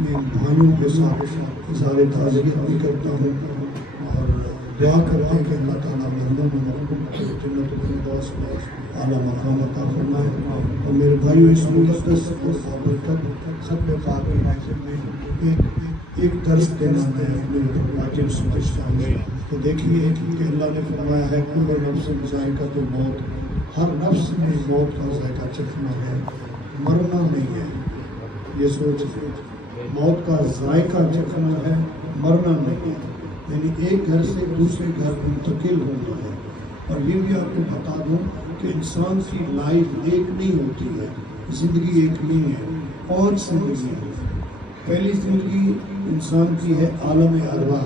میں بھائیوں کے ساتھ اظہار تعزیت بھی کرتا ہوں اور دعا کرتا ہوں کہ اللہ تعالیٰ مرحوم مرحوم کو جنت الفردوس میں اعلیٰ مقام عطا فرمائے۔ اور میرے بھائیوں، اس مقدس اور بابرکت ختم پاک کے محفل میں ایک درس دینا ہے اپنے واجب سمجھتا ہوں کہ دیکھیے کہ اللہ نے فرمایا ہے کل نفس ذائقۃ الموت، ہر نفس میں موت کا ذائقہ چکھنا ہے، مرنا نہیں ہے۔ یہ سوچ موت کا ذائقہ چکھنا ہے، مرنا نہیں ہے، یعنی ایک گھر سے دوسرے گھر منتقل ہونا ہے۔ اور یہ بھی آپ کو بتا دوں کہ انسان کی لائف ایک نہیں ہوتی ہے، زندگی ایک نہیں ہے، 5 زندگی ہے۔ پہلی زندگی انسان کی ہے عالم ارواح،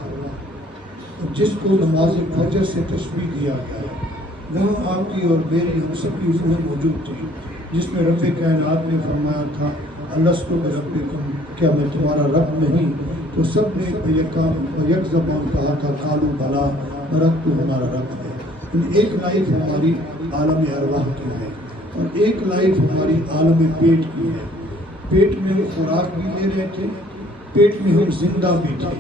جس کو نماز فجر سے تشبیہ دیا گیا ہے۔ وہاں آپ کی اور میری ہم سب کی روحیں موجود تھی، جس میں رب کائنات نے فرمایا تھا الست بربکم، کیا میں تمہارا رب نہیں؟ تو سب نے یک زبان کہا تھا قالوا بلا، رب تو ہمارا رب ہے۔ ایک لائف ہماری عالم ارواح کی ہے اور ایک لائف ہماری عالم پیٹ کی ہے۔ پیٹ میں ہم خوراک بھی لے رہے تھے، پیٹ میں ہم زندہ بھی تھے،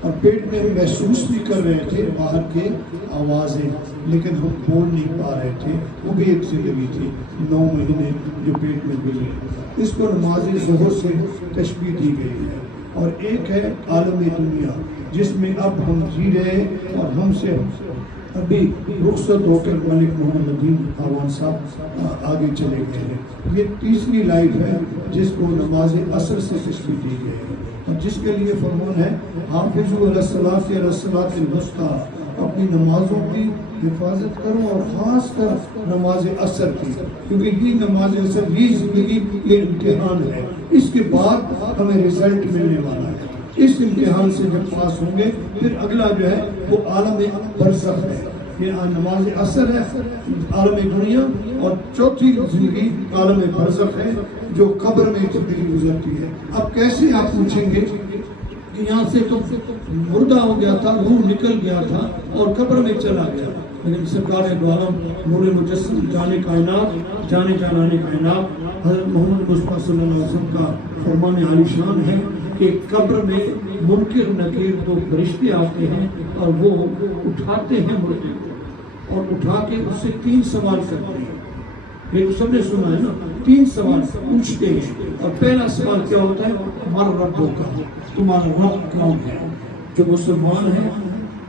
اور پیٹ میں ہم محسوس بھی کر رہے تھے باہر کے آوازیں، لیکن ہم بول نہیں پا رہے تھے۔ وہ بھی ایک زندگی تھی، 9 مہینے جو پیٹ میں گزرے۔ اس کو نماز ظہر سے تشبیہ دی گئی ہے۔ اور ایک ہے عالم دنیا، جس میں اب ہم جی رہے اور ہم سے ابھی رخصت ہو کر ملک محمد ندیم آوان صاحب آگے چلے گئے ہیں۔ یہ تیسری لائف ہے جس کو نماز عصر سے تشبیہ دی گئی ہے، اور جس کے لیے فرمان ہے حافظوا علی الصلاۃ والصلاۃ الوسطیٰ، اپنی نمازوں کی حفاظت کرو اور خاص کر نماز عصر کی، کیونکہ یہ نماز عصر یہ زندگی یہ امتحان ہے، اس کے بعد ہمیں رزلٹ ملنے والا ہے۔ اس امتحان سے جب پاس ہوں گے پھر اگلا جو ہے وہ عالم برزخ ہے۔ یہ نماز عصر ہے عالم دنیا، اور چوتھی زندگی عالم برزخ ہے جو قبر میں زندگی گزرتی ہے۔ اب کیسے آپ پوچھیں گے کہ یہاں سے تو مردہ ہو گیا تھا، روح نکل گیا تھا اور قبر میں چلا گیا، لیکن سرکار دو عالم نور مجسم جانے کائنات جانے جانانے کائنات حضرت محمد مصطفیٰ صلی اللہ علیہ وسلم کا فرمان عالی شان ہے کہ قبر میں منکر نکیر دو فرشتے آتے ہیں اور وہ اٹھاتے ہیں مردے کو، اور اٹھا کے اس سے 3 سوال کرتے ہیں۔ یہ سب نے سنا ہے نا، 3 سوال پوچھتے ہیں، اور پہلا سوال کیا ہوتا ہے؟ مر ربک، تمہارا رب کون ہے؟ جو مسلمان ہے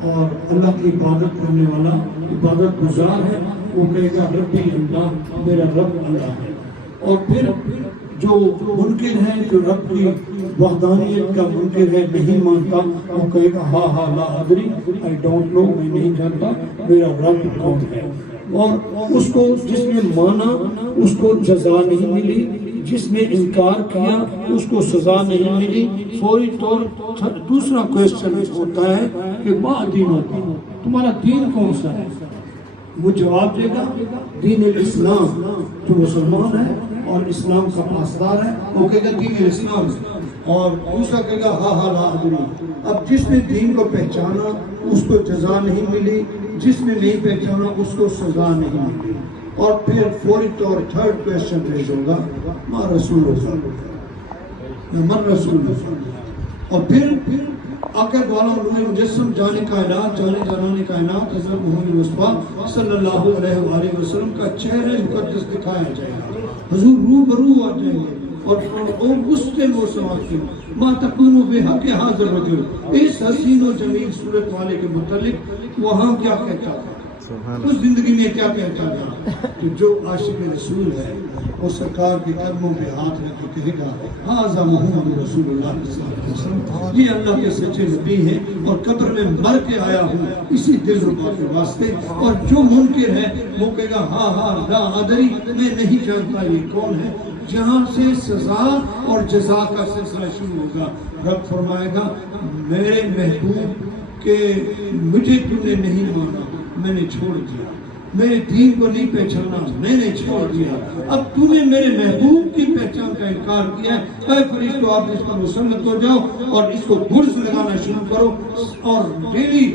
اور اللہ کی عبادت کرنے والا عبادت گزار ہے وہ کہے گا ربی اللہ، میرا رب اللہ ہے۔ اور پھر جو منکر ہے، جو رب کی وحدانیت کا منکر ہے، نہیں مانتا، وہ کہے گا ہاں ہاں لا ادری، I don't know، میں نہیں جانتا میرا رب کون ہے۔ اور اس کو جس نے مانا اس کو جزا نہیں ملی، جس نے انکار کیا اس کو سزا نہیں ملی۔ فوری طور دوسرا کوئسچن ہوتا ہے کہ ما دینکم، تمہارا دین کون سا ہے؟ وہ جواب دے گا دین الاسلام، جو مسلمان ہے اور اسلام کا پاسدار ہے وہ کہے گا دین الاسلام، اور دوسرا کہے گا ہاں ہاں لا ادری۔ اب جس نے دین کو پہچانا اس کو جزا نہیں ملی، جس نے نہیں پہچانا اس کو سزا نہیں ملی۔ اور پھر فوری طور 3rd کوئسچن ریز ہوگا ما رسول اللہ، من رسول اللہ۔ اور پھر آقا دو عالم نور مجسم جانے کائنات جانے جانانے کائنات حضرت محمد مصطفیٰ صلی اللہ علیہ وآلہ وسلم کا چہرہ مقدس دکھایا جائے گا، حضور روبرو آ جائیں گے اور غصے میں سماعت کی ما تقولوا بحق حاضر رجل، اس حسین و جمیل صورت والے کے متعلق وہاں کیا کہتا تھا، اس زندگی میں کیا کہتا تھا؟ کہ جو عاشق رسول ہے وہ سرکار کے قدموں پہ ہاتھ رکھ کے کہے گا ھذا محمد رسول اللہ صلی اللہ علیہ وسلم، یہ اللہ کے سچے نبی ہیں اور قبر میں مر کے آیا ہوں اسی دل ربا کے واسطے۔ اور جو منکر ہے وہ کہے گا ہاں ہاں لا ادری، میں نہیں جانتا یہ کون ہے۔ جہاں سے سزا اور جزا کا سلسلہ شروع ہوگا، رب فرمائے گا میرے محبوب کہ مجھے تم نے نہیں مانا، میں نے چھوڑ دیا، میرے دین کو نہیں پہچانا، میں نے چھوڑ دیا، اب تو نے میرے محبوب کی پہچان کا انکار کیا ہے، اے فرشتوں آپ اس پر مسلط ہو جاؤ اور اس کو گرز لگانا شروع کرو، اور ڈیلی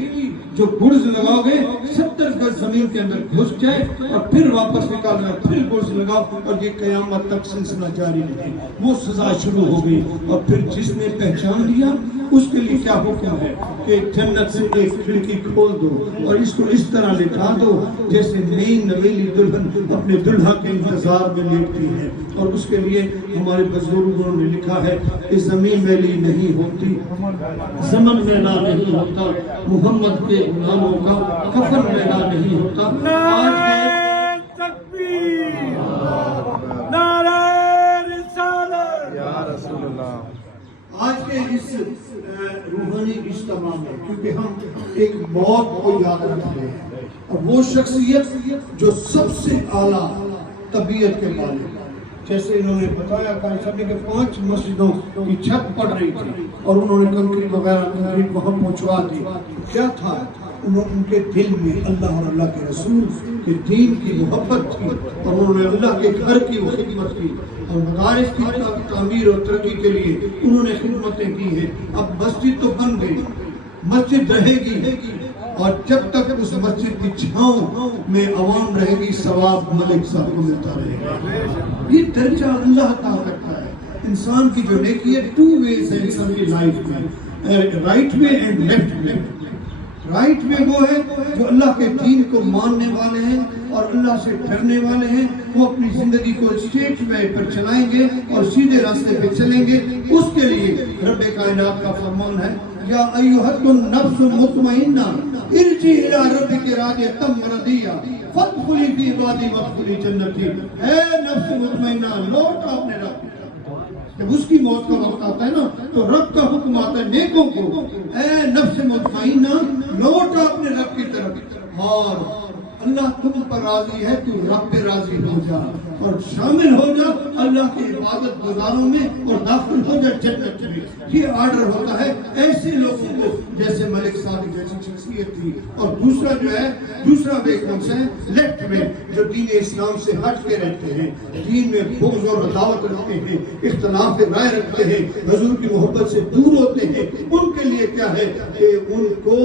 जो गुर्ज लगाओगे 70 गज जमीन के अंदर घुस जाए और फिर वापस निकालना, फिर गुर्ज लगाओ, और ये कयामत तक सिलसिला जारी रहे। वो सजा शुरू हो गई। और फिर जिसने पहचान लिया उसके लिए क्या हुक्म है कि जन्नत से एक खिड़की खोल दो और इसको इस तरह लिटा दो जैसे नई नवेली दुल्हन अपने दुल्हा के इंतजार में लेटती है। और उसके लिए हमारे बुजुर्गों ने लिखा है कि ज़मीन मैली नहीं होती, ज़मन मैला नहीं होता, मोहम्मद के गुलामों का कफन मैला नहीं होता। आज के इस रूहानी इज्तिमा में, क्योंकि हम एक मौत को याद रख रहे हैं, और वो शख्सियत जो सबसे आला तबीयत के मालिक, जैसे इन्होंने बताया कि 5 मस्जिदों की छत पड़ रही थी और उन्होंने कंक्रीट वगैरह वहाँ पहुँचवा दी। क्या था उनके दिल में अल्लाह और अल्लाह के रसूल के दीन की मोहब्बत थी, और उन्होंने अल्लाह के घर की वो खिदमत की, और मदारिस की तामीर और तरक्की के लिए उन्होंने खिदमतें की हैं। अब मस्जिद तो बन गई, मस्जिद रहेगी, और जब तक उस मस्जिद की छांव में अवाम रहेगी सवाब मलिक साहब को मिलता रहेगा। ये दर्जा अल्लाह अता करता है। इंसान की जो नेकी है 2 वेज है इंसान की लाइफ में, right way and left way. Right way वो है जो अल्लाह के दीन को मानने वाले हैं और अल्लाह से डरने वाले हैं, वो अपनी जिंदगी को स्ट्रेट वे पर चलाएंगे और सीधे रास्ते पे चलेंगे। उसके लिए रब्बे कायनात का फरमान है, या अय्युहन नफ्स मुतमइन्ना इरजी इला रब्बिके रादियतम मरदिया फदखुली फी इबादी वदखुली जन्नती। ए नफ्स मुतमइन्ना, लौट अपने रब। जब उसकी मौत का वक्त आता है ना, तो रब का हुक्म आता है नेकों को, ए नफ्स मुतमइन्ना, लौट अपने रब की तरफ, और अल्लाह तुम पर राजी है, तू रब पे राजी हो जा और शामिल हो जा अल्लाह के इबादत गुजारों में और दाखिल हो जा जन्नत में। ये ऑर्डर होता है ऐसे लोगों को जैसे मलिक सादिक जैसी शख्सियत थी। और दूसरा जो है, दूसरा वे कौन सा है? लेफ्ट में, जो दीन इस्लाम से हट के रहते हैं, दीन में बुग़्ज़ और अदावत रखते हैं, इख्तिलाफ राय रखते हैं, हुजूर की मोहब्बत से दूर होते हैं। उनके लिए क्या है कि उनको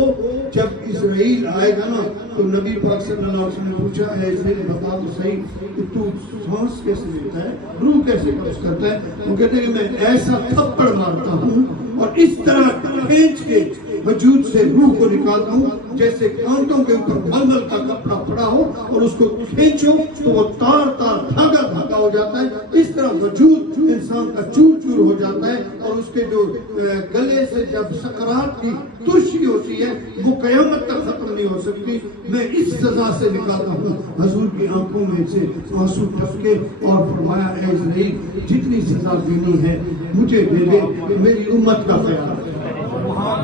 जब इज़राइल आएगा ना, तो नबी पाक सल्लल्लाहु अलैहि वसल्लम ने पूछा, है इज़राइल बता तो सही कि तू सांस कैसे लेता है, रूह कैसे कब्ज़ करता है? वो कहते हैं कि मैं ऐसा थप्पड़ मारता हूँ और इस तरह खींच के वजूद से रूह को निकालता हूँ जैसे कांटों के ऊपर मलमल का कपड़ा पड़ा हो और उसको खींचो तो वो तार तार धागा धागा हो जाता है। इस तरह वजूद इंसान का चूर चूर हो जाता है, और उसके जो गले से जब सकरात की तुर्शी होती है वो कयामत तक खत्म नहीं हो सकती। मैं इस सजा से निकालता हूँ। हुजूर की आंखों में से आंसू टपके और फरमाया, ऐ इज़राइल, जितनी सजा देनी है मुझे दे दे, मेरी उम्मत का प्यार है।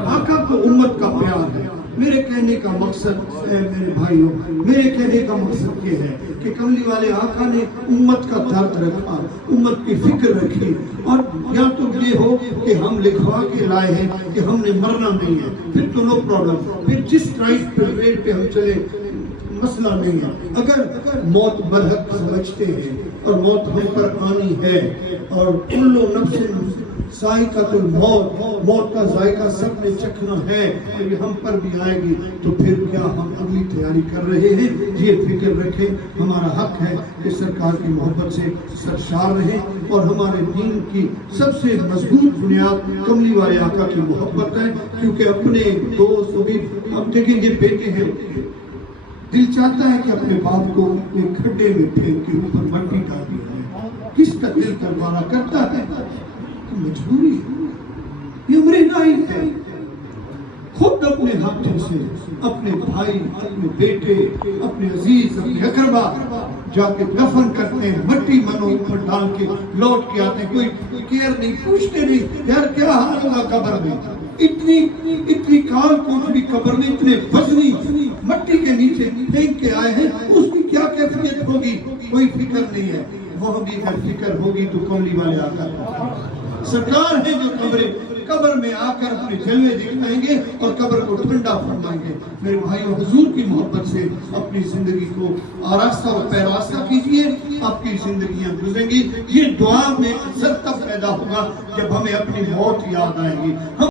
आका को उम्मत का प्यार है। मेरे कहने का मकसद, मेरे भाइयों, मेरे कहने का मकसद ये है कि कमली वाले आका ने उम्मत का दर्द रखा, उम्मत की फिक्र रखी। और या तो ये हो कि हम लिखवा के लाए हैं कि हमने मरना नहीं है, फिर तो नो प्रॉब्लम, फिर जिस राइट पे हम चले मसला नहीं है। अगर मौत बरहक समझते हैं और मौत हम पर आनी है, और कुल्लु नफ्सिन ज़ाइक़ातुल मौत, मौत का जायका सब ने चखना है, और ये हम पर भी आएगी, तो फिर क्या हम अगली तैयारी कर रहे हैं? ये फिक्र रखें। हमारा हक है कि सरकार की मोहब्बत से सरशार रहें, और हमारे दीन की सबसे मजबूत बुनियाद कमली वाले आका की मोहब्बत है। क्योंकि अपने दोस्त भी, अब देखें ये बेटे हैं, दिल चाहता है कि अपने बाप को एक खड्डे में फेंक के ऊपर मट्टी डाल दी है, किसका दिल करवाना करता है? मजबूरी, ये उम्र नहीं है। खुद अपने हाथों से अपने भाई, अपने बेटे, अपने अजीज, अपने अकरबा जाके दफन करते हैं, मट्टी मनो ऊपर डाल के लौट के आते हैं। कोई केयर नहीं, पूछते नहीं यार क्या हाल होगा कब्र में। इतनी काल कोठरी कब्र में, इतने वजनी मट्टी के नीचे फेंक के आए हैं, उसकी क्या कैफियत होगी? कोई फिक्र नहीं है। वह भी अगर फिक्र होगी तो कमली वाले आकर सरकार है जो कब्र में आकर अपने जलवे दिखाएंगे और कब्र को ठंडा फरमाएंगे। मेरे भाइयों, हुजूर की मोहब्बत से अपनी जिंदगी को आरास्ता और पैरास्ता कीजिए, आपकी जिंदगियां गुजरेंगी। ये दुआ में असर तब पैदा होगा जब हमें अपनी मौत याद आएगी।